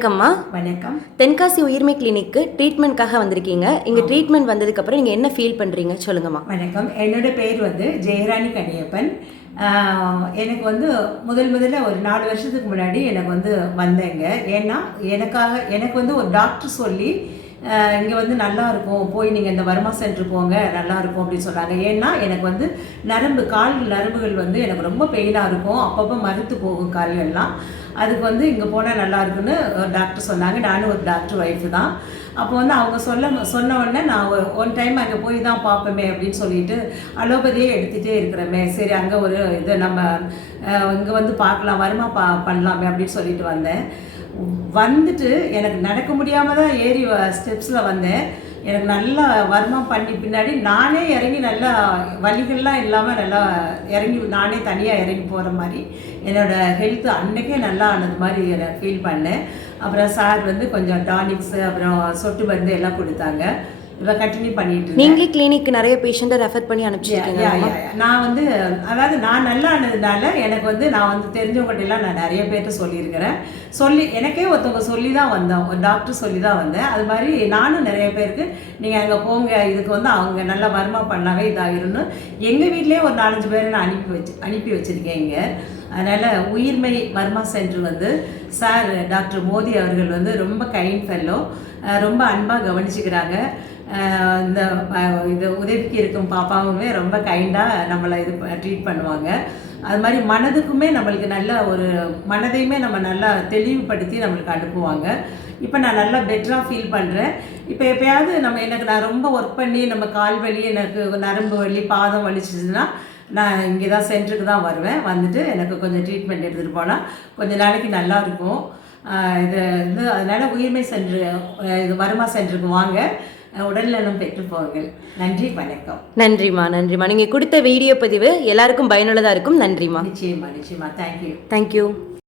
வணக்கம்மா. வணக்கம். தென்காசி உயிர்மை கிளினிக்கு ட்ரீட்மெண்ட்காக வந்திருக்கீங்க. இங்கே ட்ரீட்மெண்ட் வந்ததுக்கப்புறம் நீங்கள் என்ன ஃபீல் பண்ணுறீங்க சொல்லுங்கம்மா. வணக்கம். என்னோட பேர் வந்து ஜெயராணி கனியப்பன் ஆஹ் எனக்கு வந்து முதல் முதல்ல ஒரு நாலு வருஷத்துக்கு முன்னாடி எனக்கு வந்து வந்தேங்க. ஏன்னா எனக்காக எனக்கு வந்து ஒரு டாக்டர் சொல்லி இங்கே வந்து நல்லா இருக்கும். போய் நீங்கள் இந்த வர்மா சென்டர் போங்க நல்லா இருக்கும் அப்படின்னு சொன்னாங்க. ஏன்னா எனக்கு வந்து நரம்பு கால் நரம்புகள் வந்து எனக்கு ரொம்ப பெயினாக இருக்கும். அப்பப்போ மறுத்து போகும் கால்கள்லாம். அதுக்கு வந்து இங்கே போனால் நல்லா இருக்குன்னு ஒரு டாக்டர் சொன்னாங்க. நானும் ஒரு டாக்டர் ஒய்ஃபு தான். அப்போ வந்து அவங்க சொல்ல சொன்ன உடனே நான் ஒன் டைம் அங்கே போய் தான் பார்ப்போமே அப்படின்னு சொல்லிட்டு அலோபதியே எடுத்துகிட்டே இருக்கிறோமே. சரி அங்கே ஒரு இது நம்ம இங்கே வந்து பார்க்கலாம் வருமா பா பண்ணலாமே அப்படின்னு சொல்லிட்டு வந்தேன். வந்துட்டு எனக்கு நடக்க முடியாமல் தான் ஏறி ஸ்டெப்ஸில் வந்தேன். எனக்கு நல்லா வருமம் பண்ணி பின்னாடி நானே இறங்கி நல்லா வலிகள்லாம் இல்லாமல் நல்லா இறங்கி நானே தனியாக இறங்கி போகிற மாதிரி என்னோட ஹெல்த் அன்னைக்கே நல்லா ஆனது மாதிரி எனக்கு ஃபீல் பண்ணேன். அப்புறம் சார் வந்து கொஞ்சம் டானிக்ஸு அப்புறம் சொட்டு மருந்து எல்லாம் கொடுத்தாங்க. இதை கண்டினியூ பண்ணிட்டு. நீங்களே கிளினிக்கு நிறைய பேஷண்ட்டை ரெஃபர் பண்ணி அனுப்பிச்சிருக்கீங்க. நான் வந்து அதாவது நான் நல்லா ஆனதுனால எனக்கு வந்து நான் வந்து தெரிஞ்சவங்ககிட்ட எல்லாம் நான் நிறைய பேர்ட்ட சொல்லியிருக்கிறேன். சொல்லி எனக்கே ஒருத்தவங்க சொல்லி தான் வந்தோம். ஒரு டாக்டர் சொல்லி தான் வந்தேன். அது மாதிரி நானும் நிறைய பேருக்கு நீங்கள் அங்கே போங்க. இதுக்கு வந்து அவங்க நல்லா வருமா பண்ணாவே இதாகிரும்னு எங்கள் வீட்லேயே ஒரு நாலஞ்சு பேரை நான் அனுப்பி வச்சு அனுப்பி வச்சுருக்கேன் இங்கே. அதனால் உயிர்மை வர்மா சென்று வந்து சார் டாக்டர் மோடி அவர்கள் வந்து ரொம்ப கைண்ட் ஃபெல்லோ ரொம்ப அன்பாக கவனிச்சுக்கிறாங்க. இந்த இது உதவிக்கு இருக்கும் பாப்பாவுமே ரொம்ப கைண்டாக நம்மளை இது ட்ரீட் பண்ணுவாங்க. அது மாதிரி மனதுக்குமே நம்மளுக்கு நல்ல ஒரு மனதையுமே நம்ம நல்லா தெளிவுபடுத்தி நம்மளுக்கு அனுப்புவாங்க. இப்போ நான் நல்லா பெட்டராக ஃபீல் பண்ணுறேன் இப்போ எப்பயாவது நம்ம எனக்கு நான் ரொம்ப ஒர்க் பண்ணி நம்ம கால் வலி எனக்கு நரம்பு வலி பாதம் வலிச்சிச்சுன்னா நான் இங்கே தான் சென்டருக்கு தான் வருவேன். வந்துட்டு எனக்கு கொஞ்சம் ட்ரீட்மெண்ட் எடுத்துகிட்டு போனால் கொஞ்சம் நாளைக்கு நல்லா இருக்கும். இது இது அதனால் உயிர்மை சென்டர் இது வருமா சென்டருக்கு வாங்க. உடல்நலம் பெற்று போங்கள். நன்றி வணக்கம். நன்றிம்மா நன்றிம்மா. நீங்கள் கொடுத்த வீடியோ பதிவு எல்லாருக்கும் பயனுள்ளதாக இருக்கும். நன்றிம்மா. நிச்சயமா நிச்சயமா. Thank you thank you